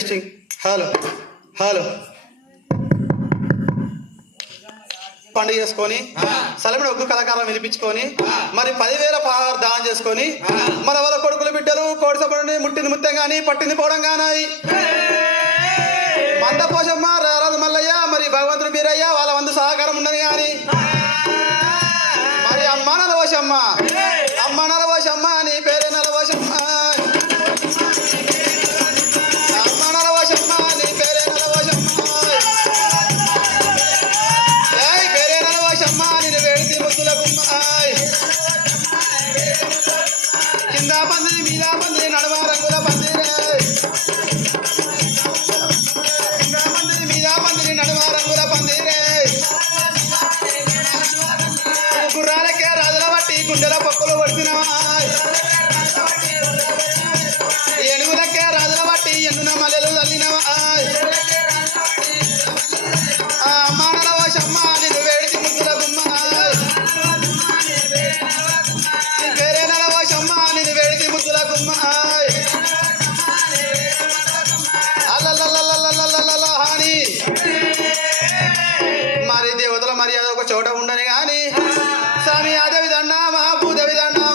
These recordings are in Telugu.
టెస్టింగ్ హలో హలో పండుగ చేసుకొని సలమిడి ఒక్క కళాకారం వినిపించుకొని మరి పదివేల పహార్ దానం చేసుకొని మన వాళ్ళ కొడుకులు బిడ్డలు కోడిసపడి ముట్టింది ముత్తం కానీ పట్టింది పోవడం కానీ మంద పోషమ్మ రారాజు మల్లయ్య మరి భగవంతుడు బీరయ్య వాళ్ళ వందు సహకారం ఉండదు కానీ మరి అమ్మానంద పోషమ్మ. కింద పందిరి మీద పందిరి నడుమ చోట ఉండని కానీ. స్వామి అదేవిధన్నా విధంగా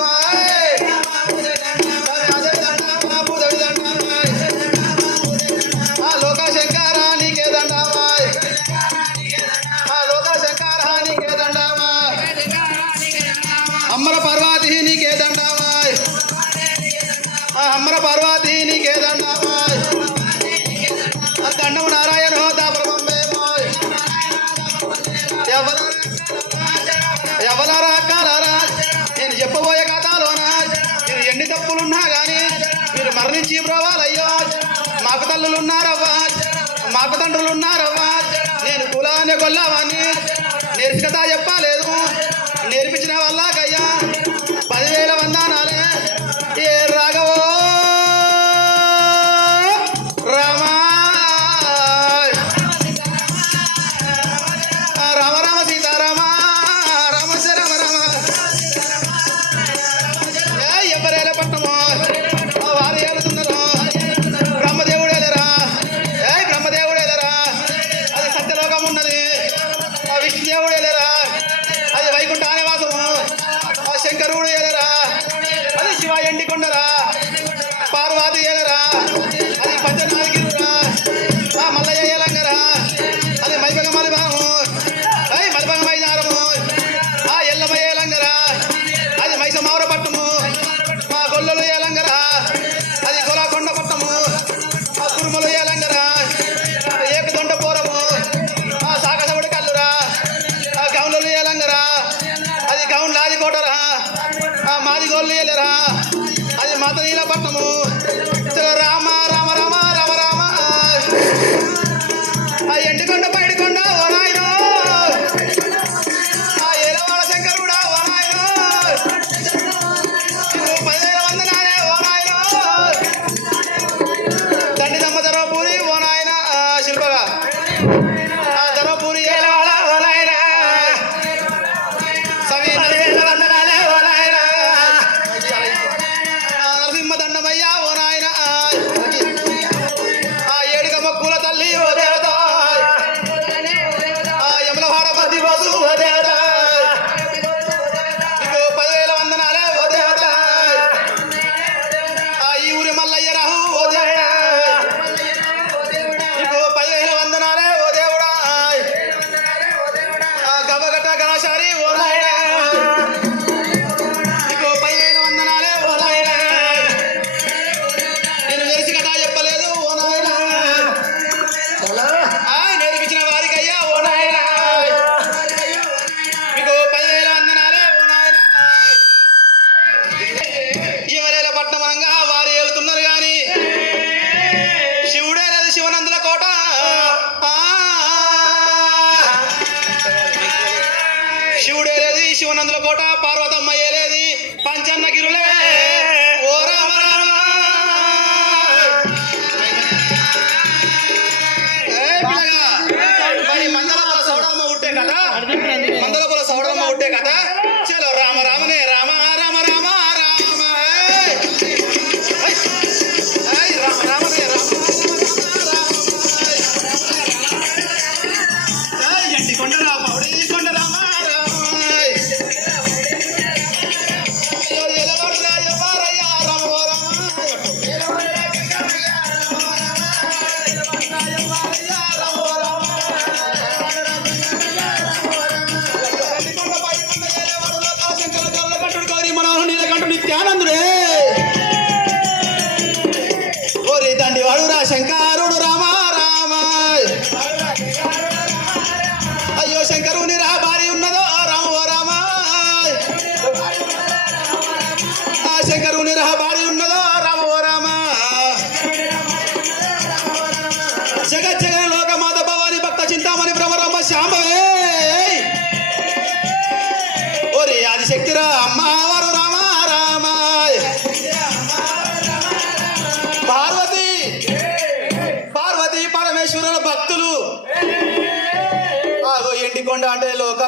నుంచి బ్రవాలయ్యా. మాకు తల్లులు ఉన్నారవ్వా మాకు తండ్రులు ఉన్నారవ్వా నేను కులాన్ని కొల్లవాన్ని నేర్చుకత చెప్పలేదు. నేర్పించిన వల్లాకయ్యా పదివేల వందనాలే. ఏ బ్రహ్మానందుల కోట పార్వతమ్మ ఏలే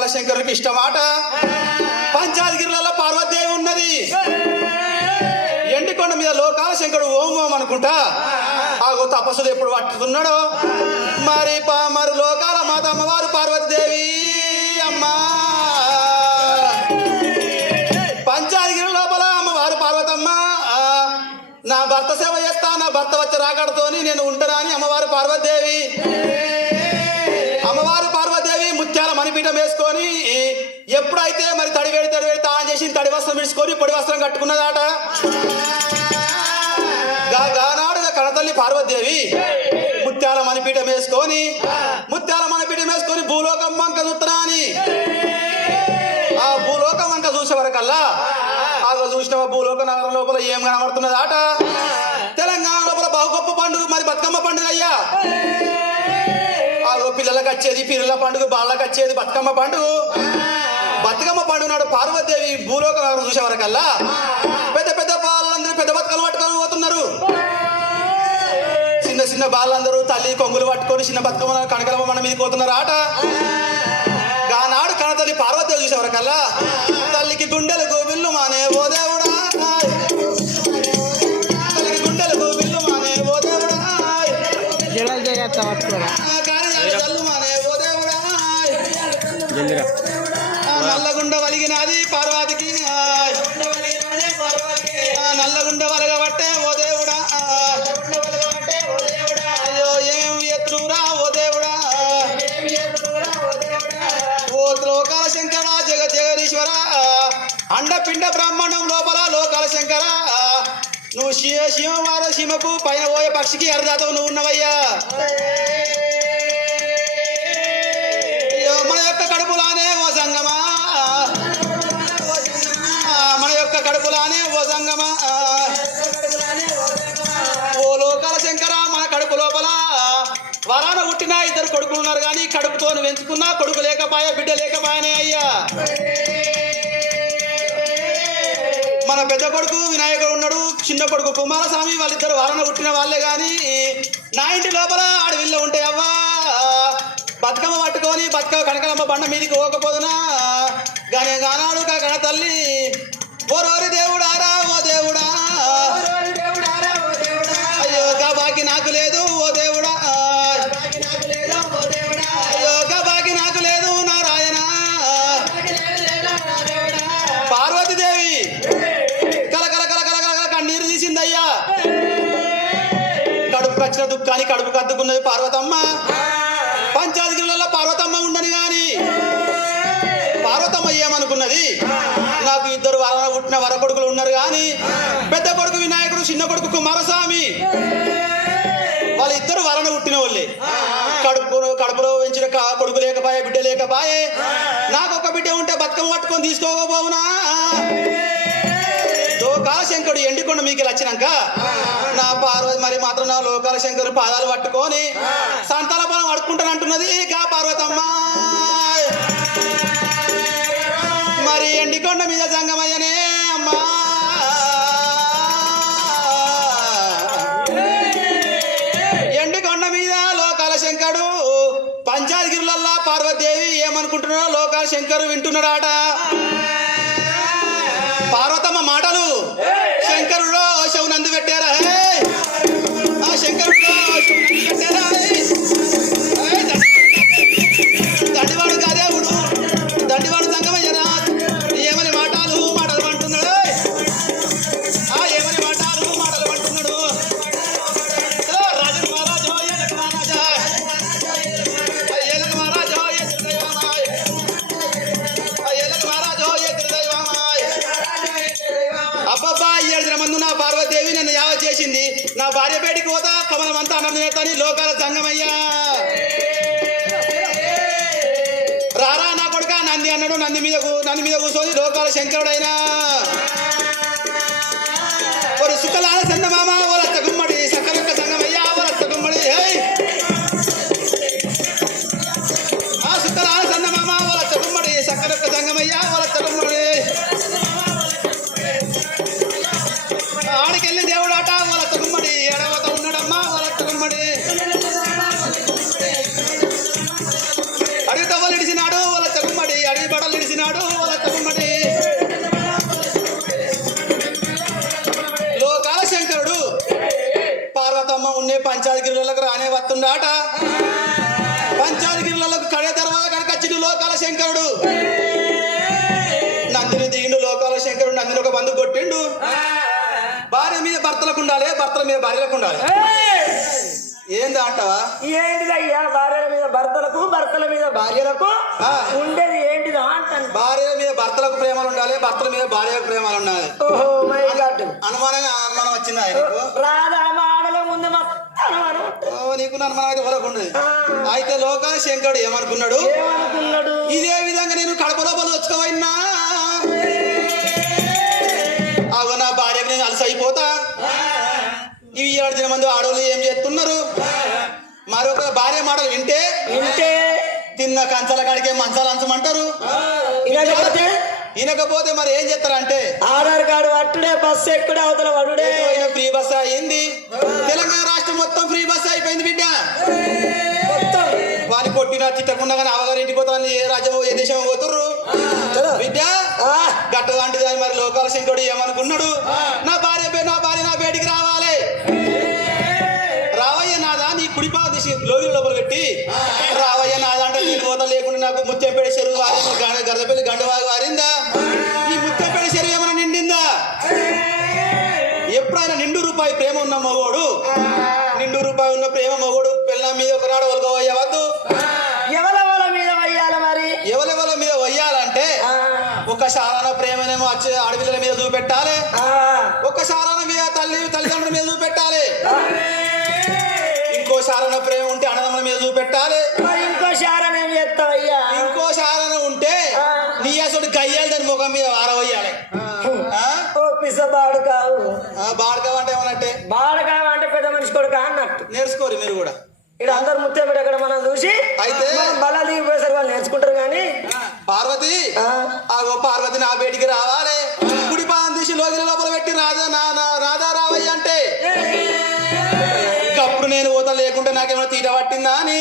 శంకరుకి ఇష్టమాట. పంచాదిగిరిలలో పార్వతీదేవి ఉన్నది. ఎండికొండ మీద లోకాల శంకరుడు ఓం ఓం అనుకుంటా. ఆగో తపస్సులు ఎప్పుడు పట్టుకున్నాడో మరి పా మరి లోకాల మాత అమ్మవారు పార్వతీదేవి అమ్మా. పంచాదిగిరి లోపల అమ్మవారు పార్వతమ్మ. నా భర్త సేవ చేస్తా నా భర్త వచ్చి రాకడతోని నేను ఉంటానని అని అమ్మవారు అమ్మవారు పార్వతీదేవి. పీఠం వేసుకొని ఎప్పుడైతే మరి తడివేడి తడివేడి తాను చేసి తడి వస్త్రం విడుచుకొని పొడి వస్త్రం కట్టుకున్నదాట? గానాడు కడతల్లి పార్వతీదేవి. ముత్యాల మణిపీఠం వేసుకొని ముత్యాల మణిపీఠం వేసుకొని భూలోకం వంక చూస్తున్నా అని. ఆ భూలోకం వంక చూసే వరకల్లా చూసిన భూలోక నగరం లోపల ఏం కనబడుతున్నది ఆట తెలంగాణ లోపల బహు గొప్ప పండుగ మరి బతుకమ్మ పండుగ అయ్యా ఆ పిల్లలకు వచ్చేది పిల్లల పండుగ బాళ్ళకి వచ్చేది బతుకమ్మ పండుగ. బతుకమ్మ పండుగ నాడు పార్వతీదేవి భూలోక నగరం చూసే వరకల్లా పెద్ద పెద్ద బాలందరూ పెద్ద బతుకలు పట్టుకొని పోతున్నారు. చిన్న చిన్న బాలందరూ తల్లి కొంగులు పట్టుకొని చిన్న బతుకమ్మ కనకలమ్మ మన మీదకి పోతున్నారు ఆట. గానాడు కనతల్లి పార్వతీదేవి చూసేవరకల్లా? తల్లికి గుండెలు గోబిల్లు మానే ఓ దేవుడా. పార్వతికి ఆయ్. ఆ నల్లగుండ వలగబట్టే ఓ దేవుడా అయ్యో ఏం ఎత్తురా ఓ దేవుడా ఓ లోకాల శంకర జగ జగదీశ్వర అండపిండ బ్రహ్మాండం లోపల లోకాల శంకర నువ్వు శివ శివమార శివకు పైన పోయే పక్షికి ఎర్రదాతవు నువ్వు ఉన్నవయ్యా. వరాన పుట్టిన ఇద్దరు కొడుకులు ఉన్నారు కానీ కడుపుతో పెంచుకున్నా కొడుకు లేకపాయే బిడ్డ లేకపాయనే అయ్యా. మన పెద్ద కొడుకు వినాయకుడు ఉన్నాడు చిన్న కొడుకు కుమారస్వామి వాళ్ళిద్దరు వరాన పుట్టిన వాళ్ళే కానీ నా ఇంటి లోపల ఆడవిల్ల ఉంటాయి అవ్వా. బతుకమ్మ పట్టుకొని బతుక కనకలమ్మ బండ మీదకి పోకపోదునా? గానే గానాడు కన తల్లి ఓ రోరి దేవుడారా ఓ దేవుడా. అయ్యో బాకి నాకు లేదు ఓ దేవుడా. కానీ కడుపు కద్దుకున్నది పార్వతమ్మ. పంచాధికారులలో పార్వతమ్మ ఉండని గాని. పార్వతమ్మ ఏమనుకున్నది? నాకు ఇద్దరు వర పుట్టిన వరకొడుకులు ఉన్నారు కానీ పెద్ద కొడుకు వినాయకుడు చిన్న కొడుకు కుమారస్వామి. వాళ్ళిద్దరు వరణ పుట్టిన వాళ్ళే. కడుపు కడుపులో పెంచిన కొడుకు లేకపాయే బిడ్డ లేకపాయే నాకు ఒక బిడ్డ ఉంటే బతుకమ్మ పట్టుకొని తీసుకోకపోవునా? లోకాల శంకరుడు ఎండికొండ మీకు వచ్చినాక నా పార్వతి మరి మాత్రం నా లోకాల శంకరు పాదాలు పట్టుకొని సంతాన బలం అడుక్కుంటానంటున్నది. గా పార్వతమ్మ. మరి ఎండికొండ మీద సంగమయ్యనే అమ్మా. ఎండికొండ మీద లోకాల శంకరుడు పంచాయతగిరులల్లా పార్వతీదేవి ఏమనుకుంటున్నాడో లోకాల శంకరు వింటున్నాడాట. పార్వ కమలమంతా చేస్తాను లోకాల సంగమయ్యా. రారా నా కొడుక నంది అన్నాడు నంది మీద నంది మీద కూర్చోని లోకాల శంకరుడైనా. మరి సుఖలాల చందమామ. ఉండాలి భర్తల మీద భార్యలకు ఉండాలి. ఏందా అంటావా? ఏంటిదయ్యా? భార్యల మీద భర్తలకు భర్తల మీద భార్యలకు. ఉండేది ఏంటిదో అంటాను. భార్య మీద భర్తలకు ప్రేమలు ఉండాలి భర్తల మీద భార్యలకు ప్రేమలు ఉండాలి. ఓహో మై గాడ్ అనుమానంగా అనుమానం వచ్చిందా నీకు? రాధా మాడల ముందు. ఓ, నీకు అనుమానం అయితే వరకుండదు. అయితే లోకాల శంకరుడు ఏమనుకున్నాడు? ఏమనుకున్నాడు? ఇదే విధంగా నేను కడప లోపల వచ్చుకోవైనా దిన మంది ఆడవాళ్ళు ఏం చేస్తున్నారు? మరొక భార్య మాటలు వింటే వింటే తిన్న కంచాల కాడికే మంచాలు అంచమంటారు. వినకపోతే? మరి ఏం చేస్తారంటే? ఆధార్ కార్డు పట్టుడే బస్సు ఎక్కుడే అవతల పడుడే. ఫ్రీ బస్ అయింది. తెలంగాణ రాష్ట్రం మొత్తం ఫ్రీ బస్ అయిపోయింది బిడ్డ. వారి కొట్టినా తిట్టకుండా కానీ అవగారు ఇంటికి పోతాను ఏ రాజ్యం ఏ దేశం పోతుర్రు. బిడ్డ ఆ, గట్ట లాంటిది అని మరి లోకాల శంకరుడు ఏమనుకున్నాడు? నా భార్య నా భార్య నా బయటికి రావాలి. తీసి లోగి లోపల పెట్టి రావయ్య నాదా అంటే నీ కోత లేకుండా నాకు ముత్యంపేట చెరువు వారింది గరదపల్లి గండవాగి వారిందా? ఈ ముత్యంపేట చెరువు ఏమైనా నిండిందా? ఎప్పుడైనా నిండు రూపాయి ప్రేమ ఉన్న మగోడు నిండు రూపాయి ఉన్న ప్రేమ మగోడు పిల్ల మీద ఒకనాడు ఒలగవయ్యవద్దు ఎవరెవల మీద వయ్యాల మరి? ఎవరెవరి మీద వయ్యాలంటే ఒక శారాన ప్రేమనేమో వచ్చే అడవిల మీద చూపెట్టాలి. ఒక శారాన మీద నేర్చుకోరు మీరు కూడా. ఇక్కడ అందరు ముత్తేపేట అక్కడ మనం చూసి అయితే? బలా దిగిపోయేసరికి వాళ్ళు నేర్చుకుంటారు కానీ పార్వతి ఆ, ఆగో పార్వతి నా బయటికి రావాలి. కుడి పాదం తీసి లోగిల లోపల పెట్టి రాజా నా నా- రాధా రావయ్య అంటే అప్పుడు నేను ఊత లేకుంటే నాకేమైనా తీట పట్టిందా అని?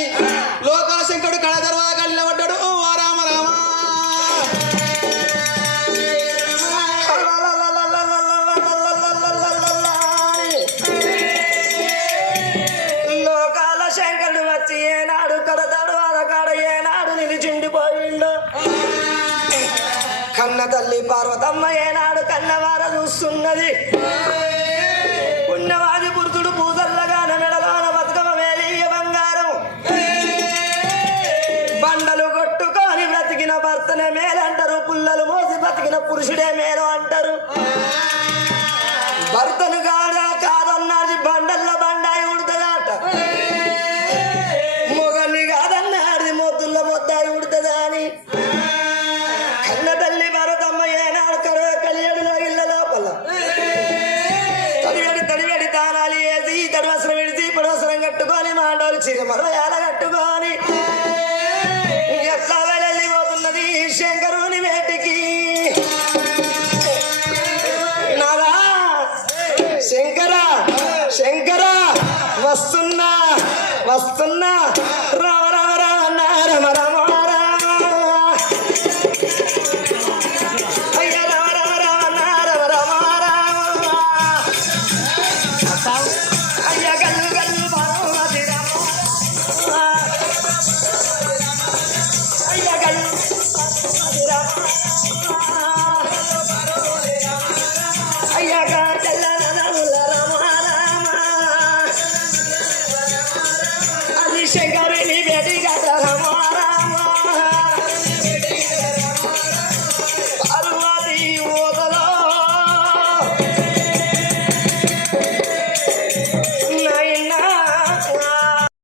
చూస్తున్నది